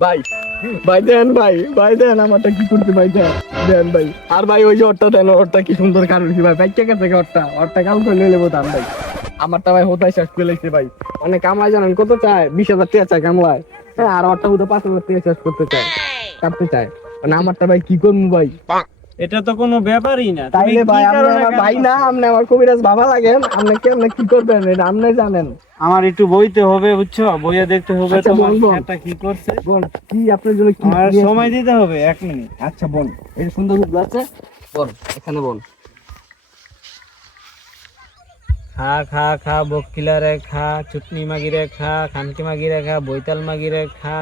ভাই ভাই দেন ভাই ভাই দেন আমারটা কি করতে ভাই দেন দেন ভাই। আর ভাই ওই যে অটটা দেন ওরটা কি সুন্দর কারণ কি ভাই? ভাই, কে থেকে ওরটা অটটা কাল করে নিয়ে নেব দাম ভাই। আমারটা ভাই হোতায় শেষ করে লেগেছে ভাই। মানে কামাই জানেন কত চায়? বিশ হাজার টাকা চায় কামলায়। হ্যাঁ আর ওরটা হুদা পাঁচ হাজার টাকা শেষ করতে চায়। কাটতে চায়। মানে আমারটা ভাই কি করব ভাই? এটা তো কোনো ব্যাপারই না। তাইলে ভাই আপনি আমার ভাই না আপনি আমার কবিরাজ বাবা লাগেন আপনি কেমনে কি করবেন? এটা আপনি জানেন। আমার একটু বইতে হবে বুঝছ? বইয়ে দেখতে হবে আচ্ছা, তোমার বল, বল। কি করছে। বল কি আপনার জন্য কি আমার সময় দিতে হবে এক মিনিট। আচ্ছা বল। এই সুন্দর রূপ আছে বল এখানে বল। খা খা খা বকিলারে খা চুটনি মাগিরে খা খানকি মাগিরে খা বৈতাল মাগিরে খা।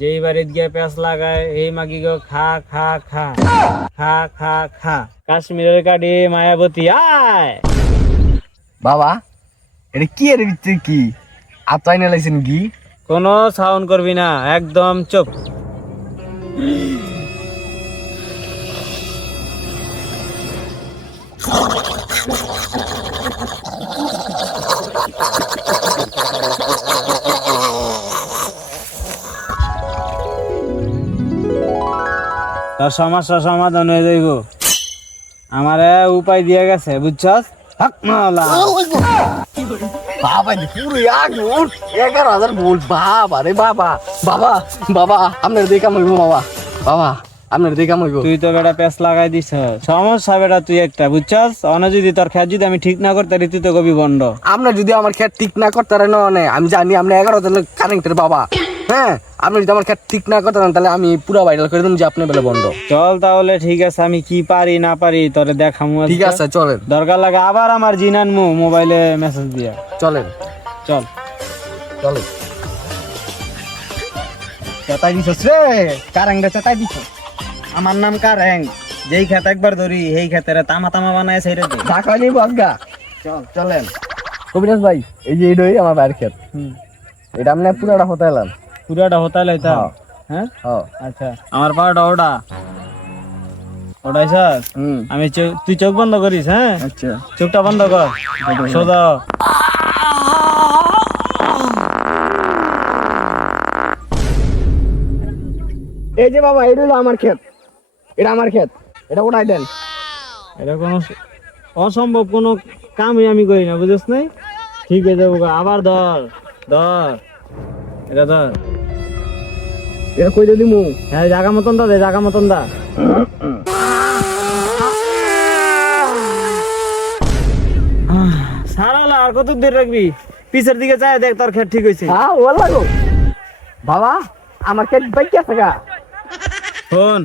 যেই বাড়িত গিয়ে পেঁচ লাগায় এই মাগি গো খা খা খা খা খা খা। কাশ্মীরের কাডি মায়াবতী আয়! বাবা এটা কি এর ভিতরে কি? আতাই না লাইছেন কি? কোনো সাউন্ড করবি না একদম চুপ। তোর সমস্যা সমাধান হয়ে যাইব। আমারে উপায় দিয়ে গেছে বুঝছস? হক মাওলা বাবা এটা পুরো আগুন এগারো হাজার বাবা রে বাবা বাবা বাবা আপনার দেখা মইব বাবা। বাবা আপনার দেখা মইব তুই তো বেটা পেস লাগাই দিছ। সমস্যা বেটা তুই একটা বুঝছস? অন যদি তোর খেয়াল যদি আমি ঠিক না করতে তুই তো কবি বন্ড। আপনার যদি আমার খেত ঠিক না করতে না আমি জানি আপনি এগারো হাজার কারেন্টের বাবা। হ্যাঁ আপনি যদি আমার খেত ঠিক না করতে পারেন তাহলে আমি পুরো ভাইরাল করে দিন যে আপনি বেলে বন্ধ। চল তাহলে ঠিক আছে আমি কি পারি না পারি তোরে দেখামু। ঠিক আছে চলেন। দরকার লাগে আবার আমার জিনান মু মোবাইলে মেসেজ দিয়া। চলেন। চল। চলেন চেতাই দিছস রে? কারেংটা চেতাই দিছ আমার নাম কারেং। যেই খেত একবার ধরি সেই খেতের তামা তামা বানায় সেইটা দে। ঢাকালি বসগা চল চলেন। কবিরাজ ভাই এই যে এটাই আমার বাইরের ক্ষেত। এটা আপনি পুরাটা হতে এলাম। পুরাটা হতালে তা হ্যাঁ। হ্যাঁ? হ্যাঁ। আচ্ছা। আমার পাওয়াটা ওটা। ওটাই স্যার। আমি তুই চোখ বন্ধ করিস হ্যাঁ? আচ্ছা। চোখটা বন্ধ কর। সোজা হ। এই যে বাবা এটা হলো আমার ক্ষেত। এটা আমার ক্ষেত। এটা ওটাই দেন এটা কোনো অসম্ভব কোনো কামই আমি করি না বুঝিস নাই? ঠিক হয়ে যাব আবার ধর ধর। এটা ধর। এটা কই দিলি মু হ্যাঁ জাগা মতন দা দে জাগা মতন দা। সারালা আর কত দূর রাখবি? পিছের দিকে চাই দেখ তোর খেট ঠিক হয়েছে। হ্যাঁ ও লাগো। বাবা আমার ক্ষেত বাইকে আছে গা। শোন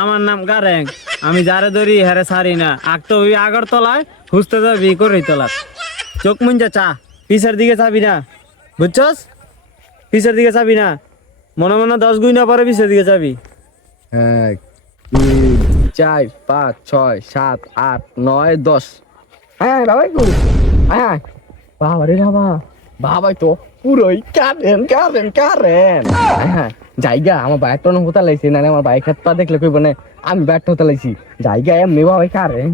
আমার নাম গারেং। আমি যারে ধরি হারে সারি না। আগ তো ওই আগর তলায় খুঁজতে যাবি করে তলার। চোখ মুঞ্জা চা পিছের দিকে চাবি না। বুঝছস? পিছের দিকে চাবি না। মনে মনে দশ না পরে পিছের দিকে যাবি। তিন চার, পাঁচ, ছয়, সাত, আট, নয়, দশ। হ্যাঁ বাবাই করি হ্যাঁ বাবা রে বাবা, বাবাই তো পুরোই কারেন কারেন কারেন হ্যাঁ জায়গা, আমার বাইক তো হতে লাগছে না আমার বাইক হাত দেখলে কইব না, আমি ব্যাট হতে লাগছি জায়গা এমনি বাবাই কারেন